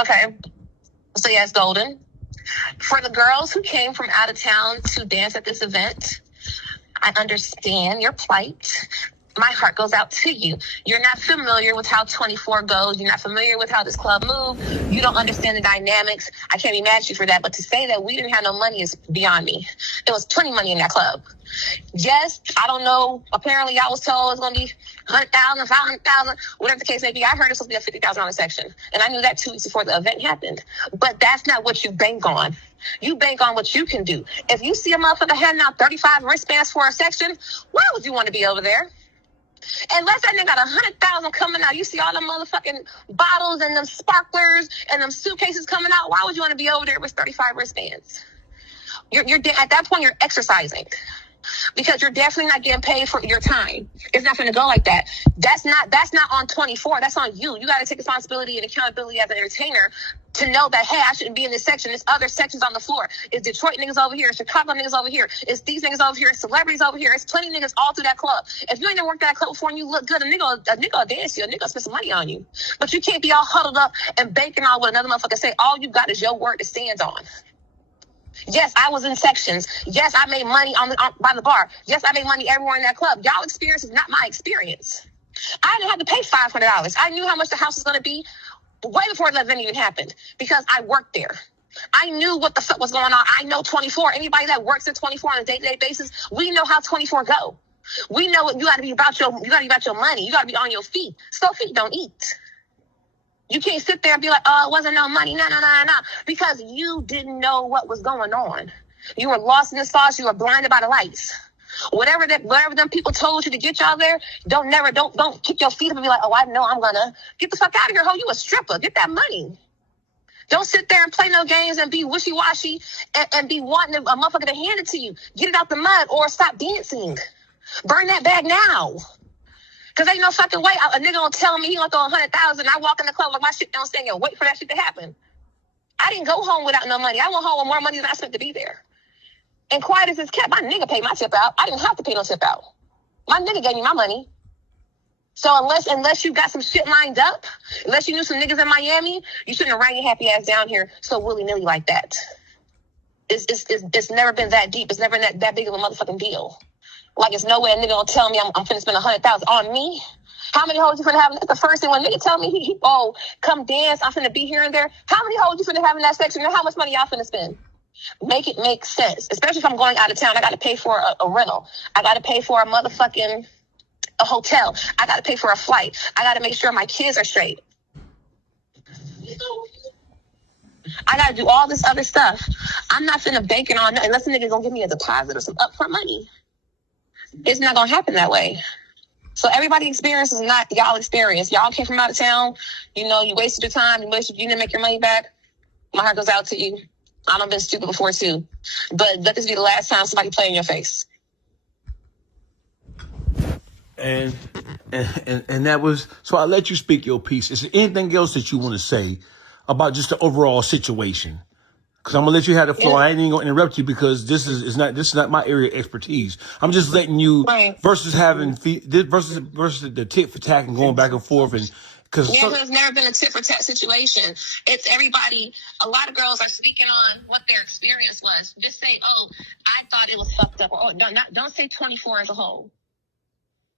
Okay. So yes, Golden. For the girls who came from out of town to dance at this event, I understand your plight. My heart goes out to you. You're not familiar with how 24 goes. You're not familiar with how this club moves. You don't understand the dynamics. I can't be mad at you for that. But to say that we didn't have no money is beyond me. It was plenty money in that club. Yes, I don't know. Apparently, I was told it's going to be 100,000, 500,000, whatever the case may be. I heard it's supposed to be a $50,000 section. And I knew that 2 weeks before the event happened. But that's not what you bank on. You bank on what you can do. If you see a motherfucker handing out 35 wristbands for a section, why would you want to be over there? Unless that nigga got 100,000 coming out, you see all them motherfucking bottles and them sparklers and them suitcases coming out. Why would you want to be over there with 35 wristbands? You're at that point, you're exercising because you're definitely not getting paid for your time. It's not going to go like that. That's not on 24. That's on you. You got to take responsibility and accountability as an entertainer to know that, hey, I shouldn't be in this section. There's other sections on the floor. It's Detroit niggas over here. It's Chicago niggas over here. It's these niggas over here. It's celebrities over here. It's plenty niggas all through that club. If you ain't never worked at that club before and you look good, a nigga will dance you. A nigga will spend some money on you. But you can't be all huddled up and banking on what another motherfucker say. All you got is your word to stand on. Yes, I was in sections. Yes, I made money by the bar. Yes, I made money everywhere in that club. Y'all experience is not my experience. I didn't have to pay $500. I knew how much the house was going to be way before the event even happened because I worked there. I knew what the fuck was going on. I know 24. Anybody that works at 24 on a day-to-day basis, we know how 24 go. We know you got to be about your money. You got to be on your feet. Slow feet don't eat. You can't sit there and be like, oh, it wasn't no money. No. Because you didn't know what was going on. You were lost in the sauce. You were blinded by the lights. Whatever them people told you to get y'all there, don't kick your feet up and be like, oh, I know I'm gonna get the fuck out of here. Ho, you a stripper. Get that money. Don't sit there and play no games and be wishy-washy and be wanting a motherfucker to hand it to you. Get it out the mud or stop dancing. Burn that bag now. Because ain't no fucking way a nigga gonna tell me he gonna throw 100,000. I walk in the club like my shit don't stay and wait for that shit to happen. I didn't go home without no money. I went home with more money than I spent to be there. And quiet as it's kept, my nigga paid my tip out. I didn't have to pay no tip out. My nigga gave me my money. So unless you got some shit lined up, unless you knew some niggas in Miami, you shouldn't have ran your happy ass down here so willy-nilly like that. It's never been that deep. It's never been that big of a motherfucking deal. Like, it's no way a nigga gonna tell me I'm finna spend 100,000 on me. How many hoes you finna have? That's the first thing when a nigga tell me, come dance, I'm finna be here and there. How many hoes you finna have in that section and how much money y'all finna spend? Make it make sense. Especially if I'm going out of town, I gotta pay for a rental. I gotta pay for a hotel. I gotta pay for a flight. I gotta make sure my kids are straight. I gotta do all this other stuff. I'm not finna bank it on unless a nigga gonna give me a deposit or some upfront money. It's not gonna happen that way. So everybody's experience is not y'all experience. Y'all came from out of town. You wasted your time. You didn't make your money back. My heart goes out to you. I've been stupid before too. But let this be the last time somebody play in your face. And that was, so I let you speak your piece. Is there anything else that you want to say about just the overall situation? Because I'm gonna let you have the floor. I ain't even gonna interrupt you because this is not my area of expertise. I'm just letting you versus having versus the tit for tat and going back and forth and there's never been a tit for tat situation. It's everybody. A lot of girls are speaking on what their experience was. Just say, oh, I thought it was fucked up. Or don't say 24 as a whole.